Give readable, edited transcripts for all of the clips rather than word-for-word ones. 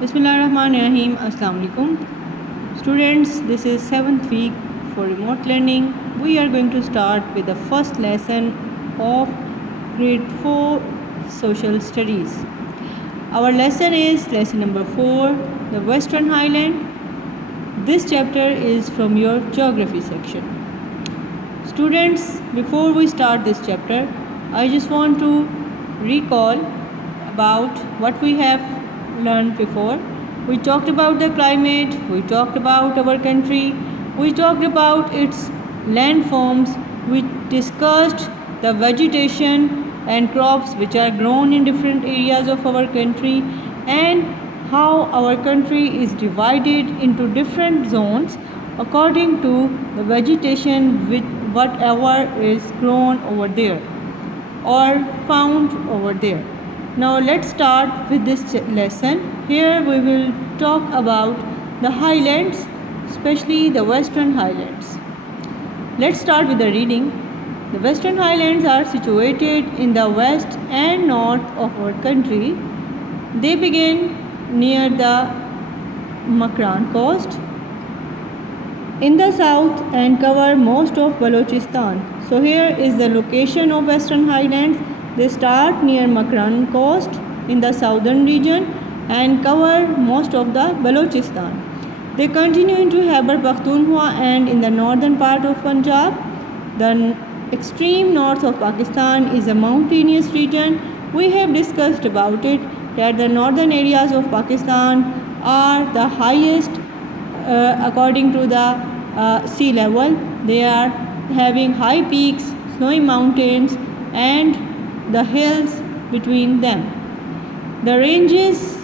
Bismillahirrahmanirrahim. Assalamu alaikum. Students, this is 7th week for remote learning. We are going to start with the first lesson of grade 4 social studies. Our lesson is lesson number 4, the Western Highland. This chapter is from your geography section. Students, before we start this chapter, I just want to recall about what we have learned before. We talked about the climate, we talked about our country, we talked about its landforms, we discussed the vegetation and crops which are grown in different areas of our country, and how our country is divided into different zones according to the vegetation with whatever is grown over there or found over there. Now let's start with this lesson. Here we will talk about the highlands, especially the Western Highlands. Let's start with the reading. The Western Highlands are situated in the west and north of our country. They begin near the Makran coast in the south and cover most of Balochistan. So here is the location of Western Highlands. They start near Makran coast in the southern region and cover most of the Balochistan. They continue into Khyber Pakhtunkhwa and in the northern part of Punjab. The extreme north of Pakistan is a mountainous region. We have discussed about it that the northern areas of Pakistan are the highest according to the sea level. They are having high peaks, snowy mountains and the hills between them. The ranges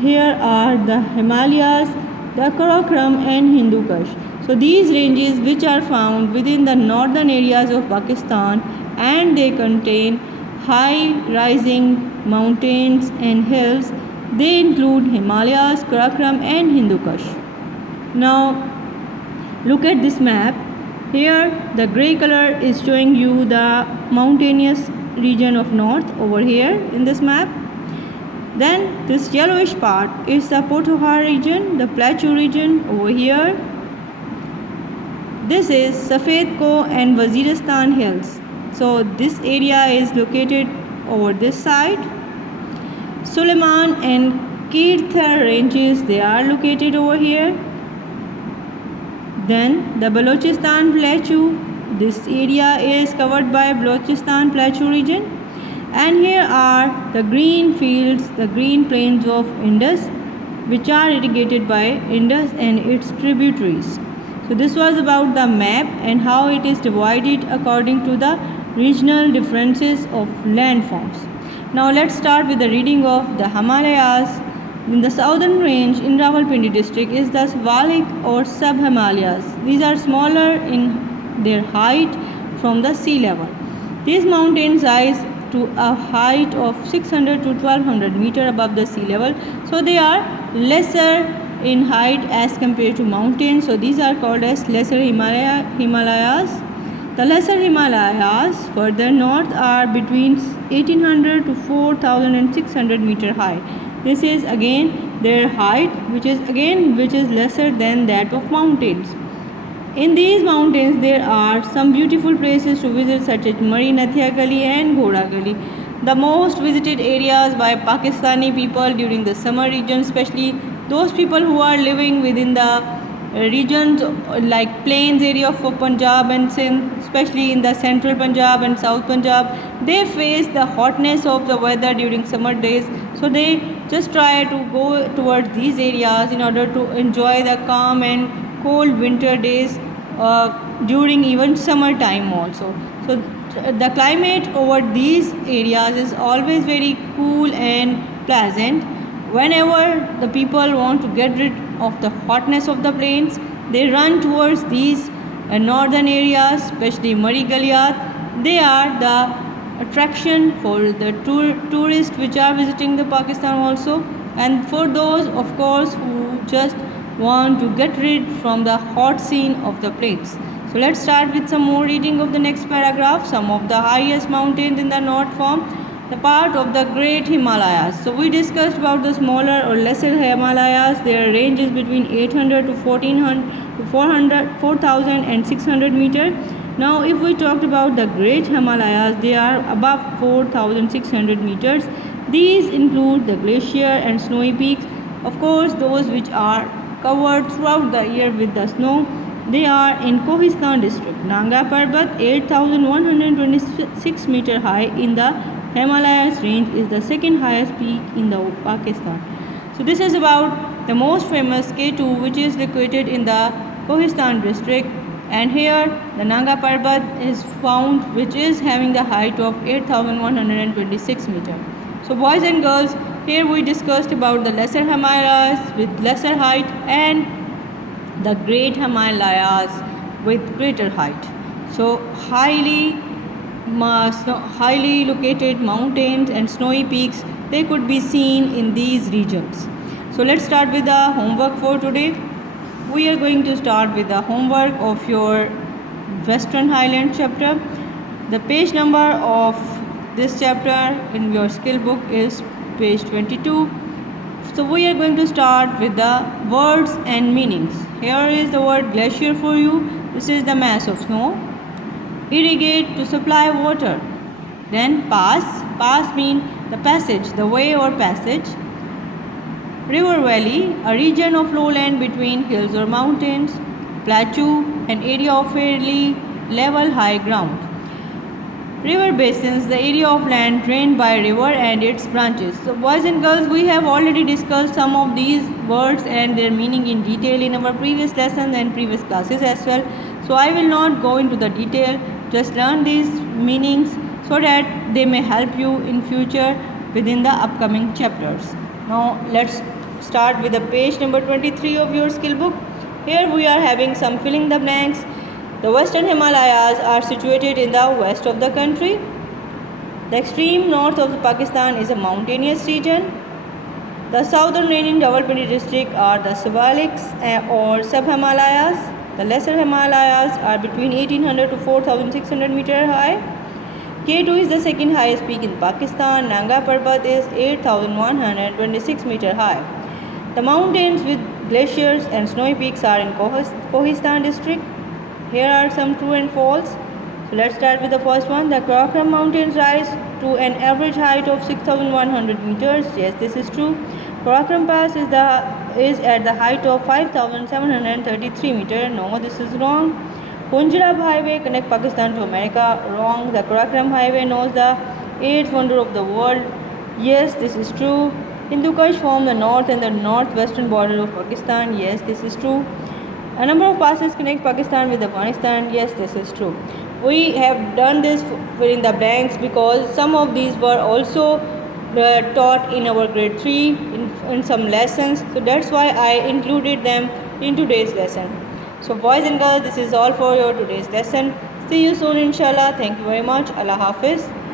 here are the Himalayas, the Karakoram and Hindu Kush. So these ranges which are found within the northern areas of Pakistan, and they contain high rising mountains and hills. They include Himalayas, Karakoram and Hindu Kush. Now look at this map. Here the grey color is showing you the mountainous region of north over here in this map. Then this yellowish part is the Potohar region, the plateau region over here. This is Safed Ko and Waziristan hills. So this area is located over this side. Suleiman and Kirthar ranges, they are located over here. Then the Balochistan plateau, this area is covered by Balochistan plateau region, and here are the green fields, the green plains of Indus, which are irrigated by Indus and its tributaries. So this was about the map and how it is divided according to the regional differences of landforms. Now let's start with the reading of the Himalayas. In the southern range in Rawalpindi district is the Swalik or sub-Himalayas. These are smaller in their height from the sea level. These mountains rise to a height of 600 to 1200 meter above the sea level. So they are lesser in height as compared to mountains. So these are called as lesser Himalayas. The lesser Himalayas further north are between 1800 to 4600 meter high. This is again their height, which is lesser than that of mountains. In these mountains there are some beautiful places to visit such as Mari Nathia Gali and Ghoda Gali. The most visited areas by Pakistani people during the summer region, especially those people who are living within the regions like plains area of Punjab and Sindh, especially in the central Punjab and south Punjab, they face the hotness of the weather during summer days. So they just try to go towards these areas in order to enjoy the calm and cold winter days during even summer time also. So the climate over these areas is always very cool and pleasant. Whenever the people want to get rid of the hotness of the plains, they run towards these northern areas, especially Mari Galiyat. They are the attraction for the tourists which are visiting the Pakistan also, and for those of course who just want to get rid from the hot scene of the plains. So let's start with some more reading of the next paragraph. Some of the highest mountains in the north form the part of the Great Himalayas. So we discussed about the smaller or lesser Himalayas. Their range is between 800 to 1400 to 4600 meter. Now if we talked about the Great Himalayas, they are above 4600 meters. These include the glacier and snowy peaks. Of course, those which are covered throughout the year with the snow. They are in Kohistan district. Nanga Parbat, 8126 meter high in the Himalayas range, is the second highest peak in the Pakistan. So this is about the most famous K2, which is located in the Kohistan district, and here the Nanga Parbat is found, which is having the height of 8126 meter. So boys and girls, here we discussed about the lesser Himalayas with lesser height and the Great Himalayas with greater height. So highly located mountains and snowy peaks, they could be seen in these regions. So let's start with the homework for today. We are going to start with the homework of your Western Highlands chapter. The page number of this chapter in your skill book is page 22. So we are going to start with the words and meanings. Here is the word glacier for you. This is the mass of snow. Irrigate, to supply water. Then pass. Pass means the passage, the way or passage. River valley, a region of lowland between hills or mountains. Plateau, an area of fairly level high ground. River basins, the area of land drained by a river and its branches. So boys and girls, we have already discussed some of these words and their meaning in detail in our previous lessons and previous classes as well. So I will not go into the detail, just learn these meanings so that they may help you in future within the upcoming chapters. Now let's start with the page number 23 of your skill book. Here we are having some filling the blanks. The Western Himalayas are situated in the west of the country. The extreme north of Pakistan is a mountainous region. The southern range in Rawalpindi district are the Shivaliks or sub-Himalayas. The lesser Himalayas are between 1800 to 4600 meter high. K2 is the second highest peak in Pakistan. Nanga Parbat is 8126 meter high. The mountains with glaciers and snowy peaks are in Kohistan district. Here are some true and false. So let's start with the first one. The Karakoram mountains rise to an average height of 6100 meters. Yes, this is true. Karakoram Pass is at the height of 5733 meters. No, this is wrong. Punjab Highway connects Pakistan to America. Wrong. The Karakoram Highway knows the eighth wonder of the world. Yes, this is true. Hindu Kush form the north and the northwestern border of Pakistan. Yes, this is true. A number of passes connect Pakistan with Afghanistan. Yes, this is true. We have done this in the blanks because some of these were also taught in our grade 3 in some lessons. So that's why I included them in today's lesson. So boys and girls, this is all for your today's lesson. See you soon inshallah. Thank you very much. Allah Hafiz.